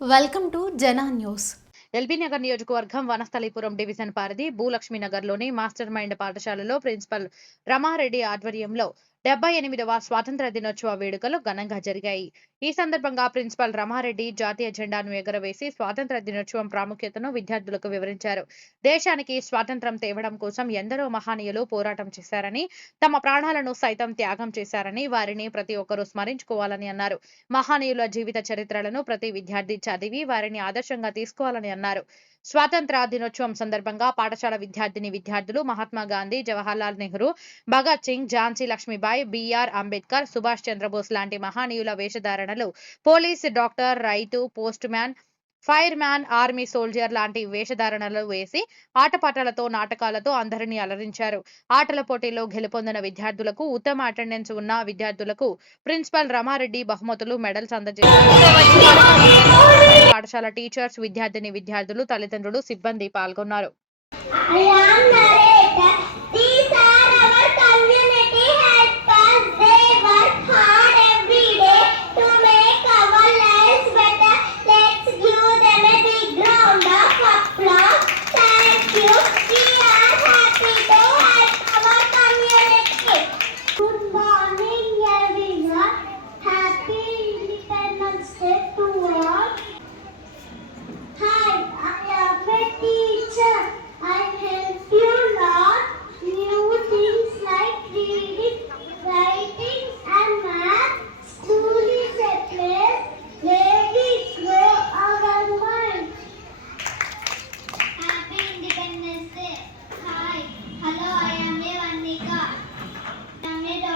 Welcome to జనా news. LB Nagar నియోజకవర్గం వనస్థలీపురం డివిజన్ పరిధి భూలక్ష్మి నగర్లోని మాస్టర్ మైండ్ పాఠశాలలో ప్రిన్సిపల్ రమారెడ్డి ఆధ్వర్యంలో 78వ స్వాతంత్ర దినోత్సవ వేడుకలు ఘనంగా జరిగాయి. ఈ సందర్భంగా ప్రిన్సిపల్ రమారెడ్డి జాతీయ జెండాను ఎగురవేసి స్వాతంత్ర దినోత్సవం ప్రాముఖ్యతను విద్యార్థులకు వివరించారు. దేశానికి స్వాతంత్రం తేవడం కోసం ఎందరో మహనీయులు పోరాటం చేశారని, తమ ప్రాణాలను సైతం త్యాగం చేశారని, వారిని ప్రతి ఒక్కరూ స్మరించుకోవాలని అన్నారు. మహనీయుల జీవిత చరిత్రలను ప్రతి విద్యార్థి చదివి వారిని ఆదర్శంగా తీసుకోవాలని అన్నారు. స్వాతంత్ర దినోత్సవం సందర్భంగా పాఠశాల విద్యార్థులు మహాత్మా గాంధీ, జవహర్లాల్ నెహ్రూ, భగత్ సింగ్, ఝాన్సీ లక్ష్మీబాయి, బిఆర్ అంబేద్కర్, సుభాష్ చంద్రబోస్ లాంటి మహనీయుల వేషధారణలు, పోలీస్, డాక్టర్, రైతు, post man, fire man, army soldier లాంటి వేషధారణలు వేసి ఆటపాటలతో నాటకాలతో అందరినీ అలరించారు. ఆటల పోటీలో గెలుపొందిన విద్యార్థులకు, ఉత్తమ అటెండెన్స్ ఉన్న విద్యార్థులకు ప్రిన్సిపల్ రమారెడ్డి బహుమతులు, మెడల్స్ అందజేశారు. పాఠశాల టీచర్స్, విద్యార్థులు, తల్లిదండ్రులు, సిబ్బంది పాల్గొన్నారు.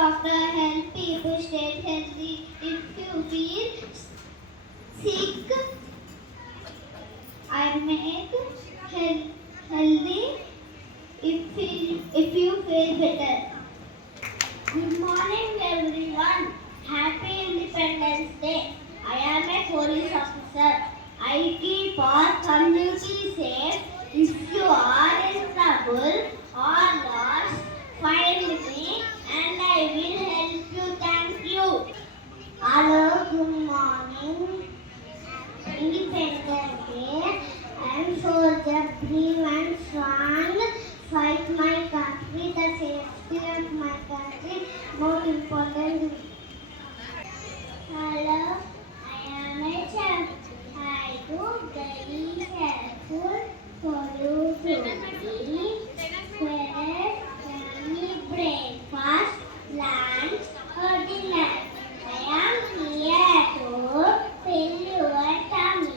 Doctor, help people stay healthy. If you feel sick, I make healthy. If you feel better. Good morning, everyone. Happy Independence Day. I am a police officer. I keep our community safe. If you are in trouble or lost, find me and I will help you. Thank you. Hello, good morning. Independence Day. I am soldier, brave and strong. Fight my country, the safety of my country, more important. Hello, I am a champ. I do very helpful for you to eat. Breakfast, lunch, or dinner. I am here to fill your tummy.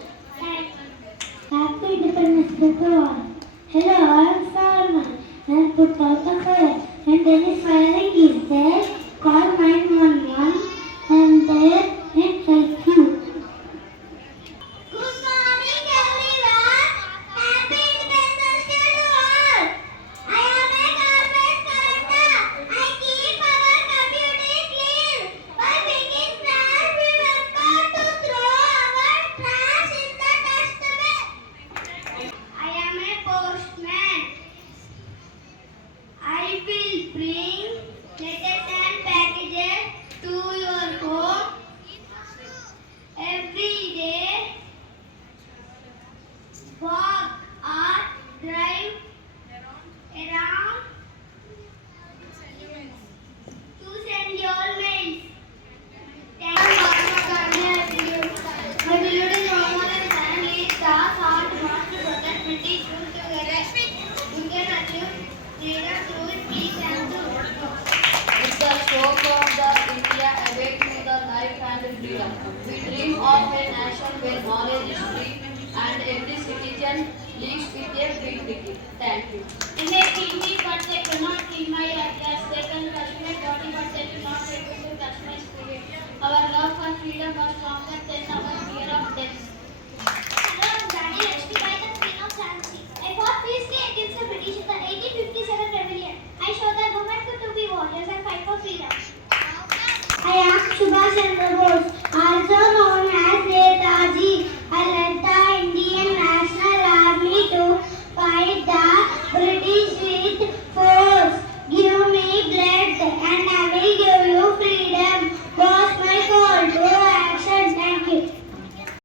Happy Independence Day to all. Hello, I am Salman. I put out the fire. And any firing is there, call 911 and they will help you. Good morning, everyone. Happy Independence Day to all. I am a garbage collector. I keep our community clean. By picking trash, we remember to throw our trash in the dustbin. I am a postman. I will bring letters and packages to your home every day. Walk or drive around to send your mails. Thank you. My beloved Normal and family stars are to master brothers British rule together. You can achieve freedom through peace and truth. It's the stroke of the India awake to the life and freedom. We dream of a nation where knowledge is free and every citizen lives with a big degree. Thank you. They may kill me, but they cannot kill my ideas. They can touch my body, but they cannot able to touch my spirit. Our love for freedom was stronger than our fear of